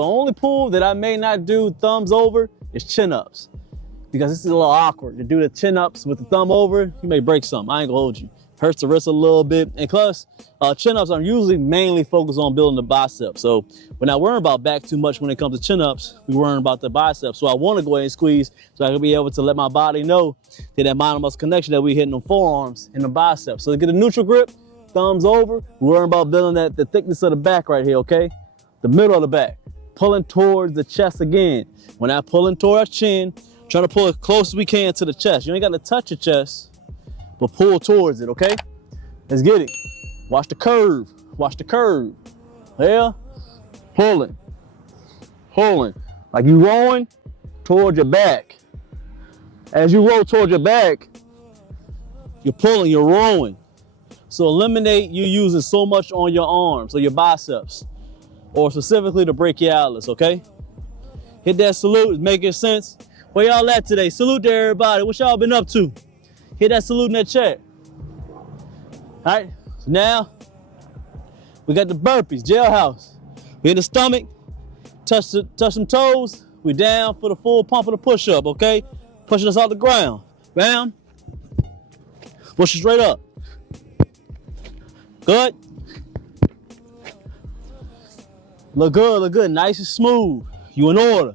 The only pull that I may not do thumbs over is chin-ups, because this is a little awkward to do the chin-ups with the thumb over. You may break something. I ain't gonna hold you. Hurts the wrist a little bit. And plus, chin-ups, I'm usually mainly focused on building the biceps. So we're not worrying about back too much when it comes to chin-ups. We're worrying about the biceps. So I want to go ahead and squeeze so I can be able to let my body know that mind-muscle connection that we hitting the forearms and the biceps. So to get a neutral grip, thumbs over, we're worrying about building the thickness of the back right here, okay? The middle of the back. Pulling towards the chest again. We're not pulling towards our chin. Trying to pull as close as we can to the chest. You ain't got to touch your chest, but pull towards it, okay? Let's get it. Watch the curve. Watch the curve. Yeah. Pulling. Pulling. Like you rolling towards your back. As you roll towards your back, you're pulling, you're rolling. So eliminate you using so much on your arms or your biceps, or specifically the brachialis, okay? Hit that salute. It's making sense. Where y'all at today? Salute to everybody. What y'all been up to? Hit that salute in that chat. All right, so now we got the burpees, jailhouse. We in the stomach, touch some toes. We down for the full pump of the push-up, okay? Pushing us off the ground. Bam. Push it straight up. Good. Look good, look good. Nice and smooth. You in order.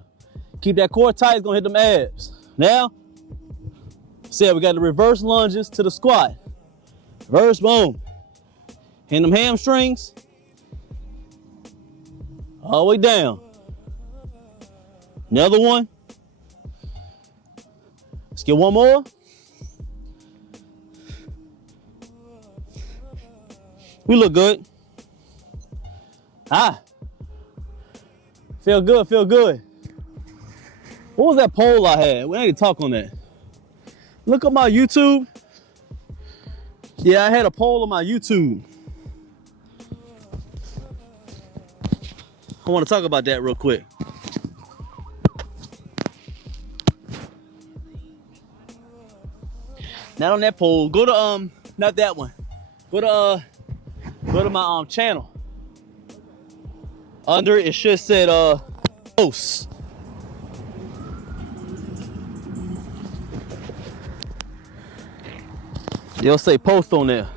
Keep that core tight, it's gonna hit them abs. Now, see, we got the reverse lunges to the squat. Reverse, boom. Hit them hamstrings. All the way down. Another one. Let's get one more. We look good. Ah. Feel good, feel good. What was that poll I had? We need to talk on that. Look up my YouTube. Yeah, I had a poll on my YouTube. I want to talk about that real quick. Not on that poll. Go to not that one. Go to my channel. Under it should say posts. You'll say post on there.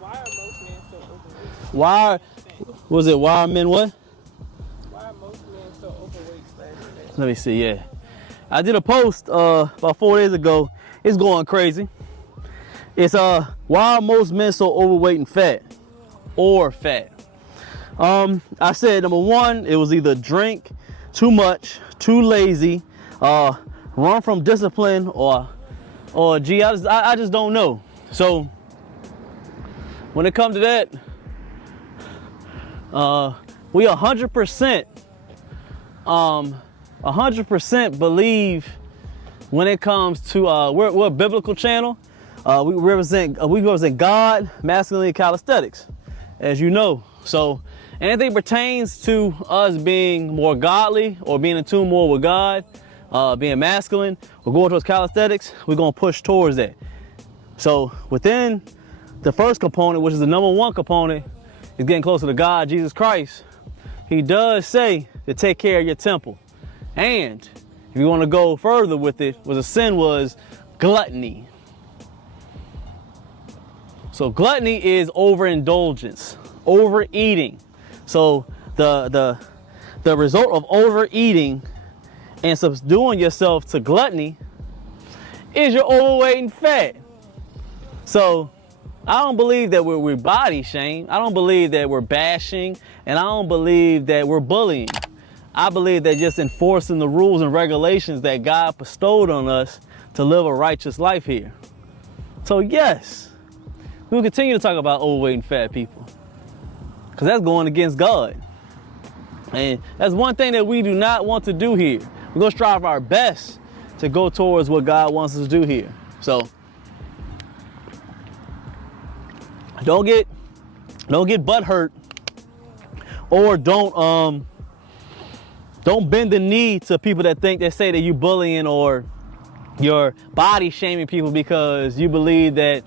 Why are most men so overweight? Why was it? Why are men what? Why are most men so overweight? Let me see. Yeah, I did a post about 4 days ago. It's going crazy. It's why are most men so overweight and fat, or fat? I said number one, it was either drink too much, too lazy, run from discipline, or gee, I just don't know. So when it comes to that, we 100% believe when it comes to we're a biblical channel. We represent God, masculinity, calisthenics, as you know. So anything pertains to us being more godly or being in tune more with God, being masculine, or going towards calisthenics, we're gonna push towards that. So within the first component, which is the number one component, is getting closer to God, Jesus Christ. He does say to take care of your temple. And if you want to go further with it, a sin was gluttony. So gluttony is overindulgence, overeating. So the result of overeating and subduing yourself to gluttony is you're overweight and fat. So I don't believe that we're body shame. I don't believe that we're bashing, and I don't believe that we're bullying. I believe that just enforcing the rules and regulations that God bestowed on us to live a righteous life here. So yes, we will continue to talk about overweight and fat people, because that's going against God. And that's one thing that we do not want to do here. We're gonna strive our best to go towards what God wants us to do here. So don't get butt hurt, or don't bend the knee to people that say that you bullying or you're body shaming people because you believe that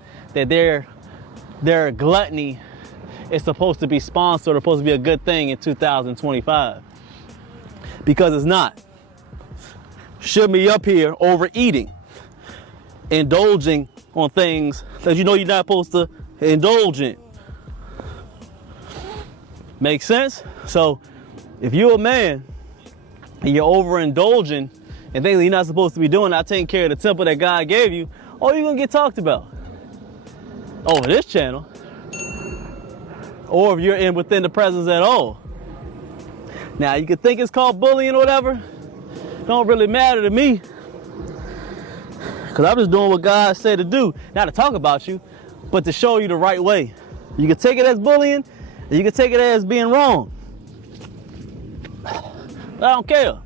their gluttony it's supposed to be sponsored or supposed to be a good thing in 2025. Because it's not. Should be up here overeating, indulging on things that you know you're not supposed to indulge in. Make sense? So if you're a man and you're overindulging and things that you're not supposed to be doing, not taking care of the temple that God gave you, oh, you're gonna get talked about over this channel, or if you're in within the presence at all. Now you could think it's called bullying or whatever. Don't really matter to me, because I'm just doing what God said to do, not to talk about you, but to show you the right way. You can take it as bullying, and you can take it as being wrong. But I don't care.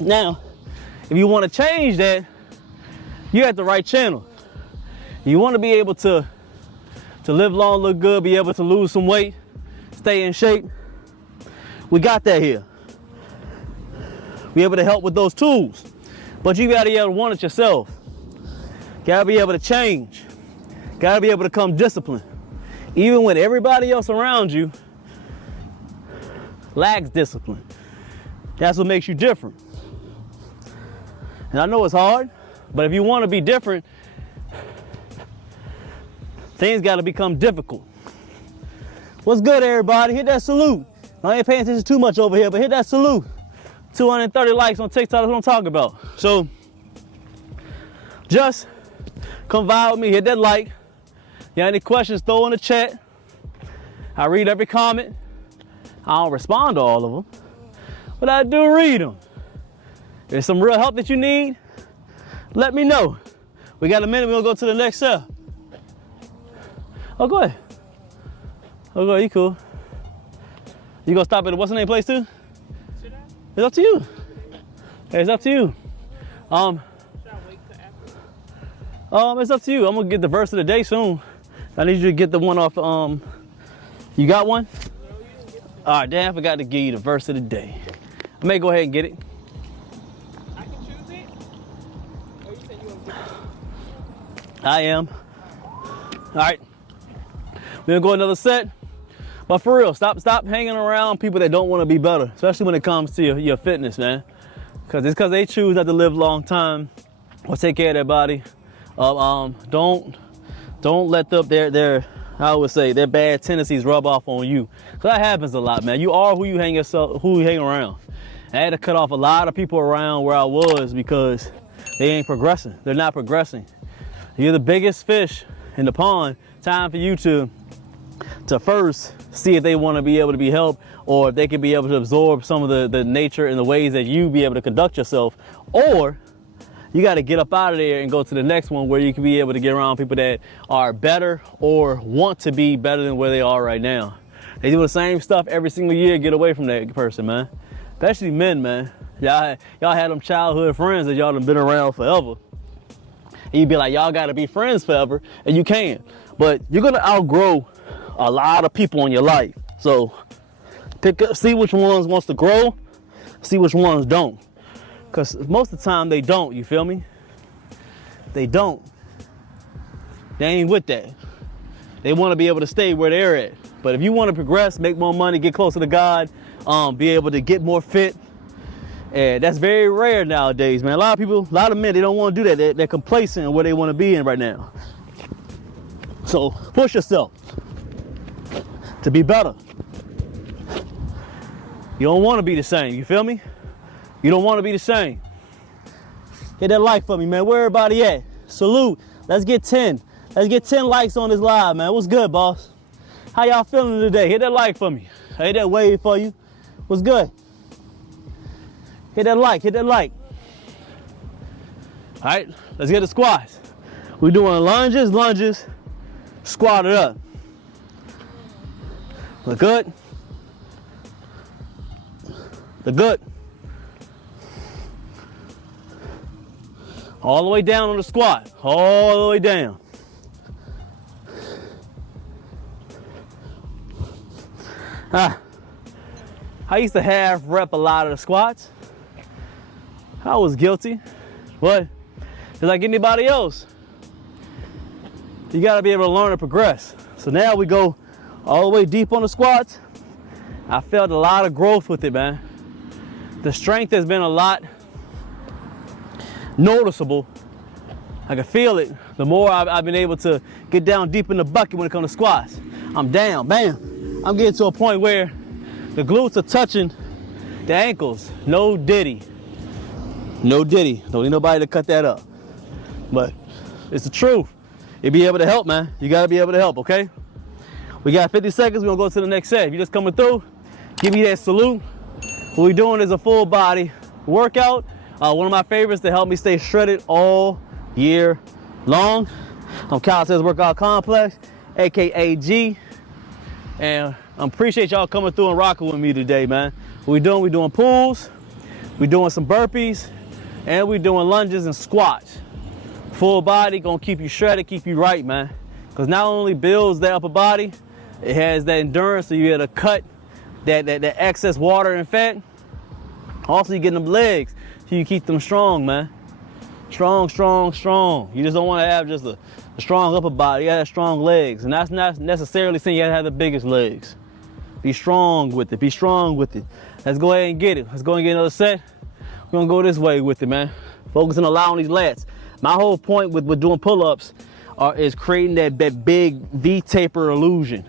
Now, if you want to change that, you're at the right channel. You want to be able to live long, look good, be able to lose some weight, stay in shape. We got that here. Be able to help with those tools. But you gotta be able to want it yourself. Gotta be able to change. Gotta be able to become disciplined. Even when everybody else around you lacks discipline. That's what makes you different. And I know it's hard, but if you want to be different, things gotta become difficult. What's good, everybody? Hit that salute. I ain't paying attention too much over here, but hit that salute. 230 likes on TikTok, that's what I'm talking about. So just come vibe with me, hit that like. You got any questions, throw in the chat. I read every comment. I don't respond to all of them, but I do read them. If there's some real help that you need, let me know. We got a minute, we're gonna go to the next step. Oh, go ahead. Oh, go ahead, you cool. You gonna stop at what's the name place too? Should I? It's up to you. Hey, it's up to you. Should I wait till after? It's up to you. I'm gonna get the verse of the day soon. I need you to get the one off. You got one? No, you didn't get it. All right, damn, I forgot to give you the verse of the day. I may go ahead and get it. I can choose it? Or you said you want to get it? I am. All right. We're gonna go another set. But for real, stop hanging around people that don't want to be better, especially when it comes to your fitness, man. Because it's because they choose not to live a long time or take care of their body. Don't let their I would say their bad tendencies rub off on you. So that happens a lot, man. You are who you hang around. I had to cut off a lot of people around where I was because they ain't progressing. They're not progressing. You're the biggest fish in the pond. Time for you to first see if they want to be able to be helped, or if they can be able to absorb some of the nature and the ways that you be able to conduct yourself, or you got to get up out of there and go to the next one where you can be able to get around people that are better or want to be better than where they are right now. They do the same stuff every single year. Get away from that person, man. Especially men, man. Y'all had them childhood friends that y'all done been around forever. And you be like, y'all got to be friends forever, and you can. But you're going to outgrow a lot of people in your life. So see which ones wants to grow, see which ones don't. Because most of the time they don't, you feel me? They don't. They ain't with that. They want to be able to stay where they're at. But if you want to progress, make more money, get closer to God, be able to get more fit, and that's very rare nowadays, man. A lot of men, they don't want to do that. They're complacent in where they want to be in right now. So push yourself to be better. You don't want to be the same, you feel me? You don't want to be the same. Hit that like for me, man. Where everybody at? Salute. Let's get 10. Let's get 10 likes on this live, man. What's good, boss? How y'all feeling today? Hit that like for me. I hit that wave for you. What's good? Hit that like, hit that like. All right, let's get the squats. We're doing lunges, squat it up. Look good. Look good. All the way down on the squat. All the way down. I used to half rep a lot of the squats. I was guilty. But just like anybody else, you gotta be able to learn to progress. So now we go all the way deep on the squats. I felt a lot of growth with it, man. The strength has been a lot noticeable. I can feel it. The more I've been able to get down deep in the bucket when it comes to squats. I'm down, bam. I'm getting to a point where the glutes are touching the ankles. No diddy. No diddy. Don't need nobody to cut that up. But it's the truth. You'll be able to help, man. You gotta be able to help, okay? We got 50 seconds, we're gonna go to the next set. If you're just coming through, give me that salute. What we're doing is a full body workout. One of my favorites to help me stay shredded all year long. I'm Calisthenics Workout Complex, AKA G. And I appreciate y'all coming through and rocking with me today, man. What we doing? We're doing pulls, we're doing some burpees, and we're doing lunges and squats. Full body, gonna keep you shredded, keep you right, man. Because not only builds the upper body, it has that endurance, so you're able to cut that excess water and fat. Also, you're getting them legs, so you keep them strong, man. Strong, strong, strong. You just don't want to have just a strong upper body. You gotta have strong legs. And that's not necessarily saying you gotta have the biggest legs. Be strong with it, be strong with it. Let's go ahead and get it. Let's go and get another set. We're gonna go this way with it, man. Focus on allowing these lats. My whole point with doing pull-ups is creating that big V-taper illusion.